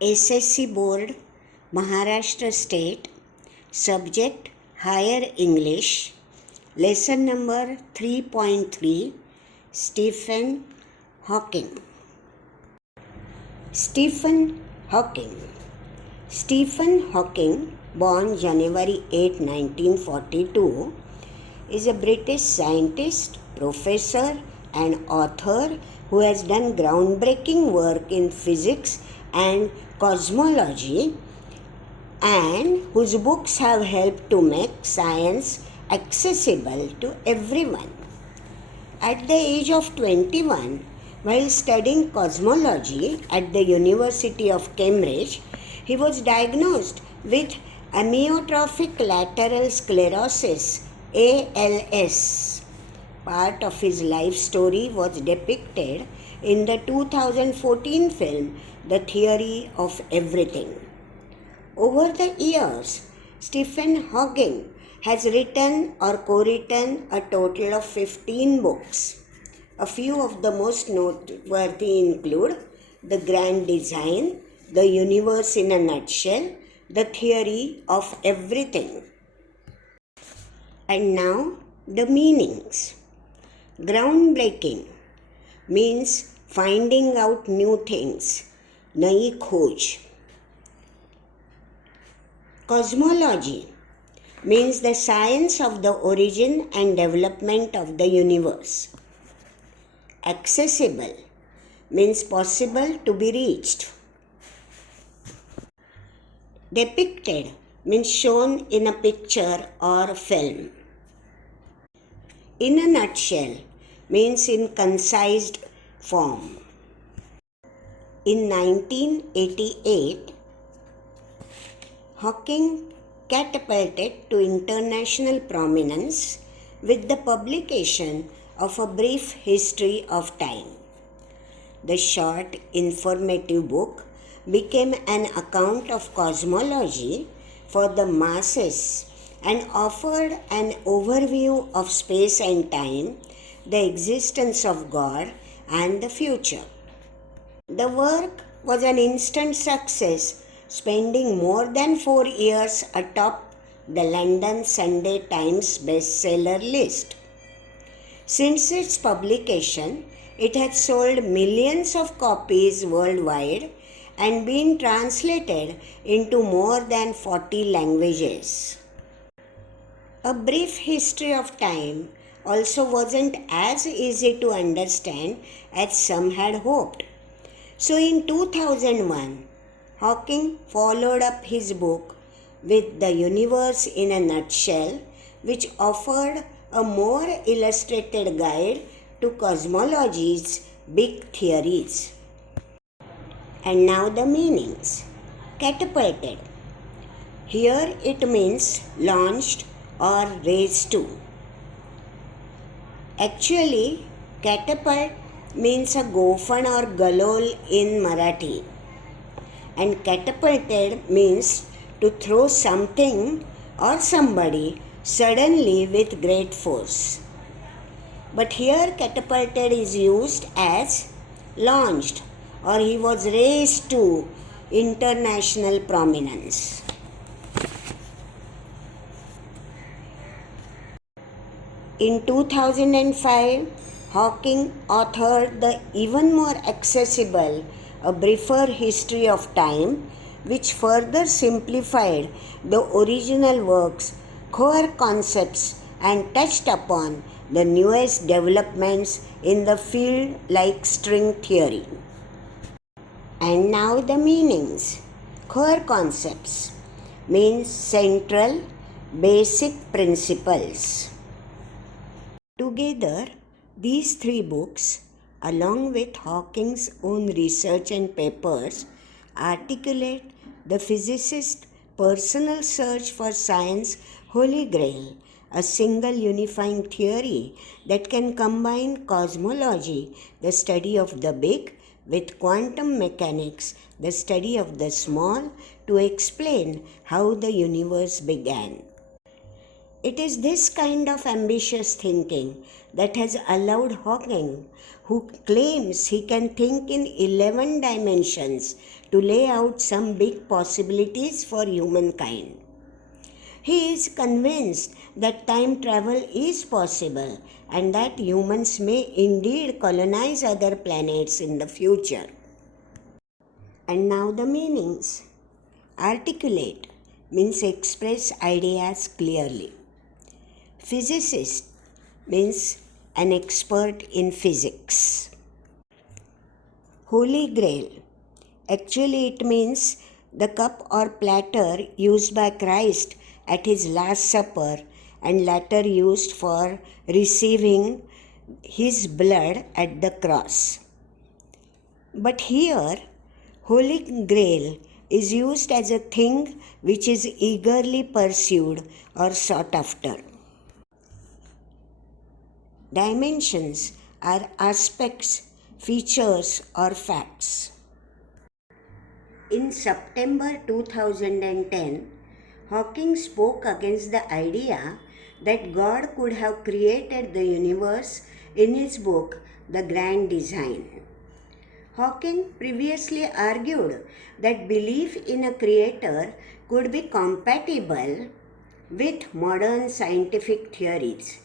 S.S.C. Board Maharashtra State. Subject Higher English. Lesson number 3.3. Stephen Hawking. Stephen Hawking. Stephen Hawking, born January 8, 1942, is a British scientist, professor, and author who has done groundbreaking work in physics and cosmology, and whose books have helped to make science accessible to everyone. At the age of 21, while studying cosmology at the University of Cambridge, he was diagnosed with amyotrophic lateral sclerosis, ALS. Part of his life story was depicted in the 2014 film The Theory of Everything. Over the years, Stephen Hawking has written or co-written a total of 15 books. A few of the most noteworthy include The Grand Design, The Universe in a Nutshell, The Theory of Everything. And now, the meanings. Groundbreaking means finding out new things, नई खोज. Cosmology means the science of the origin and development of the universe. Accessible means possible to be reached. Depicted means shown in a picture or film. In a nutshell means in concised form. In 1988, Hawking catapulted to international prominence with the publication of A Brief History of Time. The short, informative book became an account of cosmology for the masses and offered an overview of space and time, the existence of God, and the future. The work was an instant success, spending more than 4 years atop the London Sunday Times bestseller list. Since its publication, it has sold millions of copies worldwide and been translated into more than 40 languages. A Brief History of Time also wasn't as easy to understand as some had hoped. So in 2001, Hawking followed up his book with The Universe in a Nutshell, which offered a more illustrated guide to cosmology's big theories. And now the meanings. Catapulted. Here it means launched or raised to. Actually, catapult means a gofan or galol in Marathi, and catapulted means to throw something or somebody suddenly with great force. But here catapulted is used as launched, or he was raised to international prominence. In 2005, Hawking authored the even more accessible A Briefer History of Time, which further simplified the original work's core concepts and touched upon the newest developments in the field like string theory. And now the meanings. Core concepts means central, basic principles. Together, these 3 books, along with Hawking's own research and papers, articulate the physicist's personal search for science's holy grail, a single unifying theory that can combine cosmology, the study of the big, with quantum mechanics, the study of the small, to explain how the universe began. It is this kind of ambitious thinking that has allowed Hawking, who claims he can think in 11 dimensions, to lay out some big possibilities for humankind. He is convinced that time travel is possible and that humans may indeed colonize other planets in the future. And now the meanings. Articulate means express ideas clearly. Physicist means an expert in physics. Holy Grail. Actually, it means the cup or platter used by Christ at his Last Supper and later used for receiving his blood at the cross. But here, Holy Grail is used as a thing which is eagerly pursued or sought after. Dimensions are aspects, features, or facts. In September 2010, Hawking spoke against the idea that God could have created the universe in his book, The Grand Design. Hawking previously argued that belief in a creator could be compatible with modern scientific theories.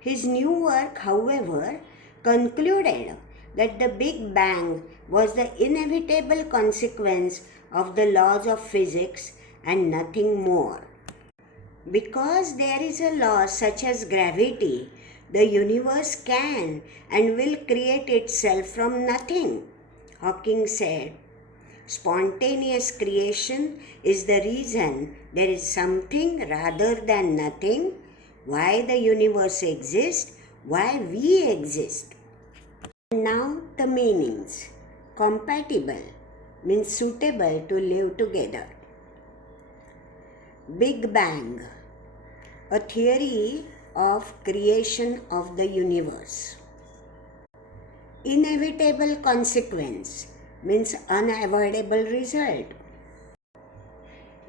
His new work, however, concluded that the Big Bang was the inevitable consequence of the laws of physics and nothing more. Because there is a law such as gravity, the universe can and will create itself from nothing. Hawking said, spontaneous creation is the reason there is something rather than nothing, why the universe exists, why we exist. Now the meanings. Compatible means suitable to live together. Big Bang, a theory of creation of the universe. Inevitable consequence means unavoidable result.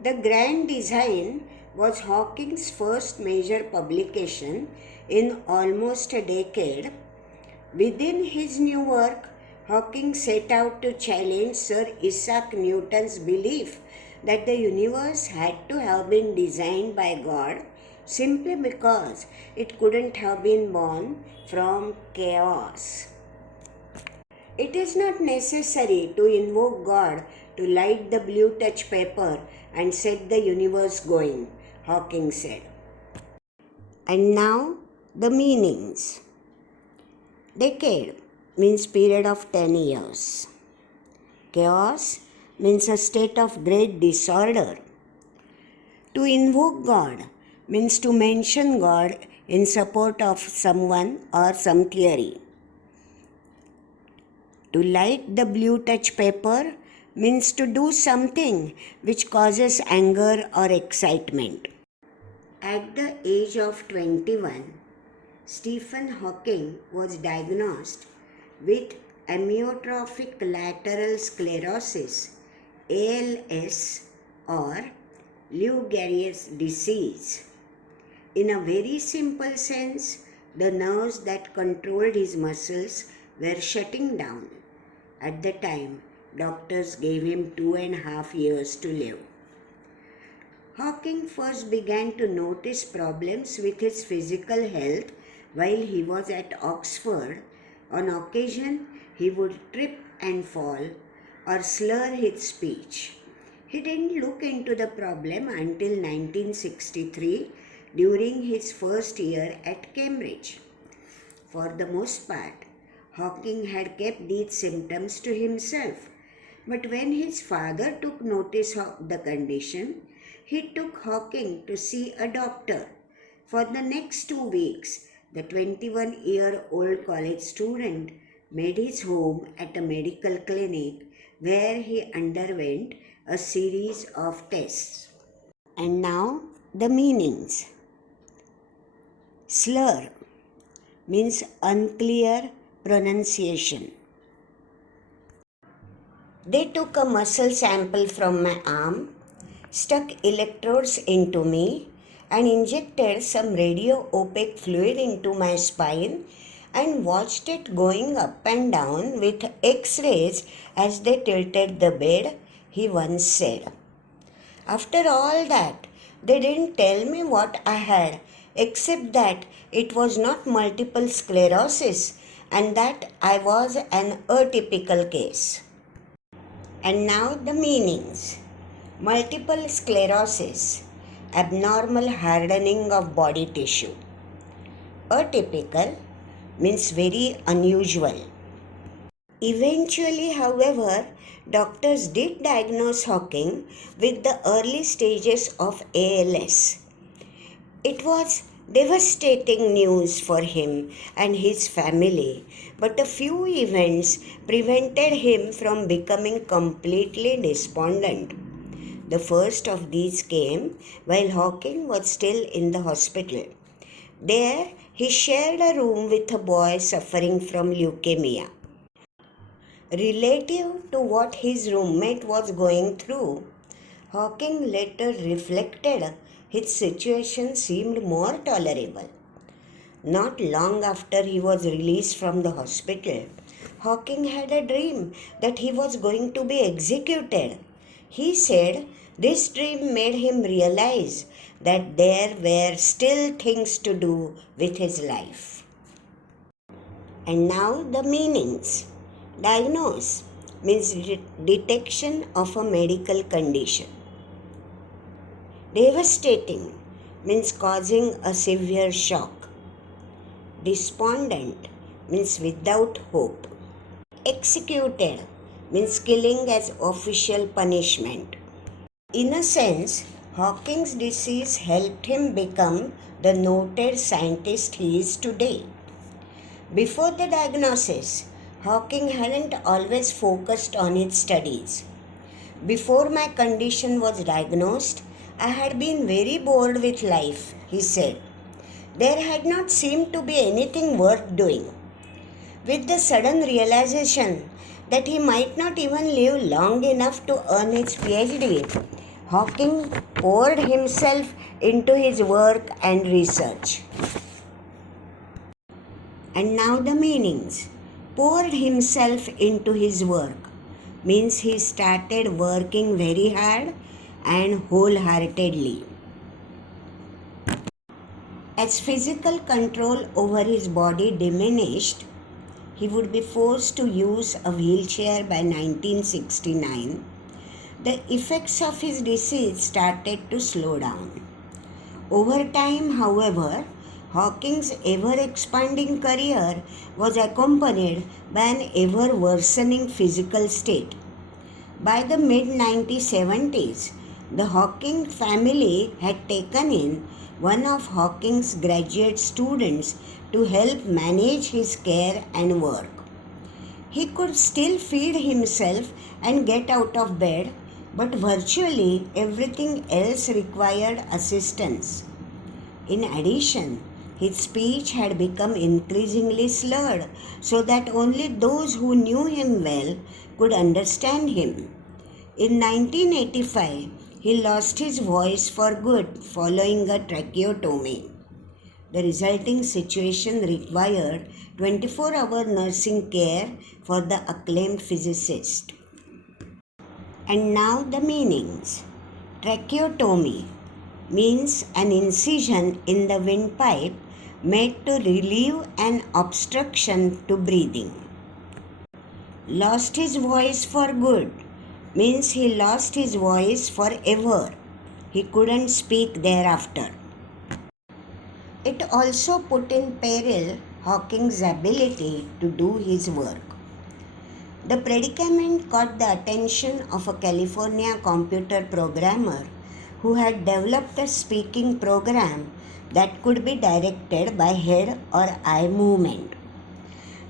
The Grand Design was Hawking's first major publication in almost a decade. Within his new work, Hawking set out to challenge Sir Isaac Newton's belief that the universe had to have been designed by God simply because it couldn't have been born from chaos. It is not necessary to invoke God to light the blue touch paper and set the universe going, Hawking said. And now the meanings. Decade means period of 10 years. Chaos means a state of great disorder. To invoke God means to mention God in support of someone or some theory. To light the blue touch paper means to do something which causes anger or excitement. At the age of 21, Stephen Hawking was diagnosed with amyotrophic lateral sclerosis, ALS, or Lou Gehrig's disease. In a very simple sense, the nerves that controlled his muscles were shutting down. At the time, doctors gave him 2.5 years to live. Hawking first began to notice problems with his physical health while he was at Oxford. On occasion, he would trip and fall or slur his speech. He didn't look into the problem until 1963 during his first year at Cambridge. For the most part, Hawking had kept these symptoms to himself. But when his father took notice of the condition, he took Hawking to see a doctor. For the next 2 weeks, the 21-year-old college student made his home at a medical clinic where he underwent a series of tests. And now the meanings. Slur means unclear pronunciation. They took a muscle sample from my arm, stuck electrodes into me, and injected some radio-opaque fluid into my spine and watched it going up and down with X-rays as they tilted the bed he once said. After all that, they didn't tell me what I had, except that it was not multiple sclerosis and that I was an atypical case. And now the meanings. Multiple sclerosis, abnormal hardening of body tissue. Atypical means very unusual. Eventually, however, doctors did diagnose Hawking with the early stages of ALS. It was devastating news for him and his family, but a few events prevented him from becoming completely despondent. The first of these came while Hawking was still in the hospital. There, he shared a room with a boy suffering from leukemia. Relative to what his roommate was going through, Hawking later reflected his situation seemed more tolerable. Not long after he was released from the hospital, Hawking had a dream that he was going to be executed. He said this dream made him realize that there were still things to do with his life. And now the meanings. Diagnose means detection of a medical condition. Devastating means causing a severe shock. Despondent means without hope. Executed means killing as official punishment. In a sense, Hawking's disease helped him become the noted scientist he is today. Before the diagnosis, Hawking hadn't always focused on his studies. Before my condition was diagnosed, I had been very bored with life, he said. There had not seemed to be anything worth doing. With the sudden realization that he might not even live long enough to earn his PhD, Hawking poured himself into his work and research. And now the meanings. Poured himself into his work means he started working very hard and wholeheartedly. As physical control over his body diminished, he would be forced to use a wheelchair by 1969. The effects of his disease started to slow down. Over time, however, Hawking's ever-expanding career was accompanied by an ever-worsening physical state. By the mid-1970s, the Hawking family had taken in one of Hawking's graduate students to help manage his care and work. He could still feed himself and get out of bed, but virtually everything else required assistance. In addition, his speech had become increasingly slurred so that only those who knew him well could understand him. In 1985, he lost his voice for good following a tracheotomy. The resulting situation required 24-hour nursing care for the acclaimed physicist. And now the meanings. Tracheotomy means an incision in the windpipe made to relieve an obstruction to breathing. Lost his voice for good means he lost his voice forever. He couldn't speak thereafter. It also put in peril Hawking's ability to do his work. The predicament caught the attention of a California computer programmer who had developed a speaking program that could be directed by head or eye movement.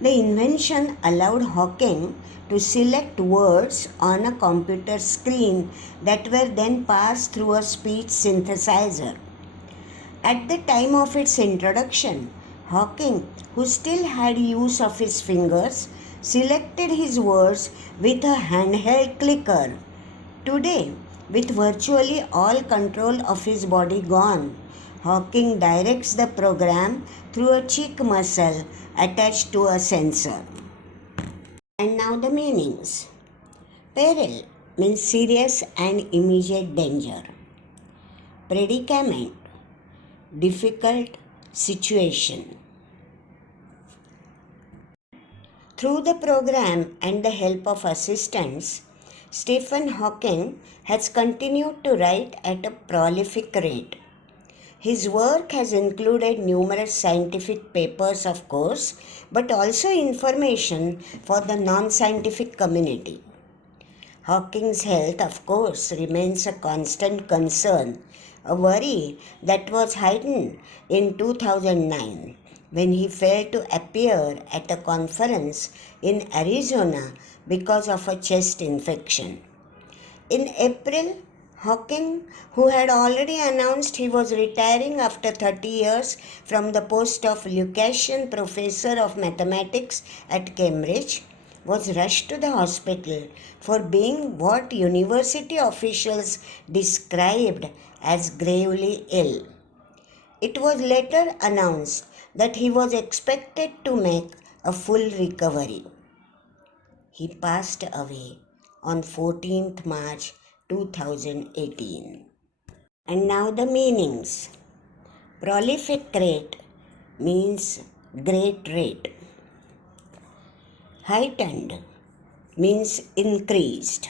The invention allowed Hawking to select words on a computer screen that were then passed through a speech synthesizer. At the time of its introduction, Hawking, who still had use of his fingers, selected his words with a handheld clicker. Today, with virtually all control of his body gone, Hawking directs the program through a cheek muscle attached to a sensor. And now the meanings. Peril means serious and immediate danger. Predicament, difficult situation. Through the program and the help of assistants, Stephen Hawking has continued to write at a prolific rate. His work has included numerous scientific papers, of course, but also information for the non-scientific community. Hawking's health, of course, remains a constant concern, a worry that was heightened in 2009 when he failed to appear at a conference in Arizona because of a chest infection. In April, Hawking, who had already announced he was retiring after 30 years from the post of Lucasian Professor of Mathematics at Cambridge, was rushed to the hospital for being what university officials described as gravely ill. It was later announced that he was expected to make a full recovery. He passed away on 14th March 2018. And now the meanings. Prolific rate means great rate. Heightened means increased.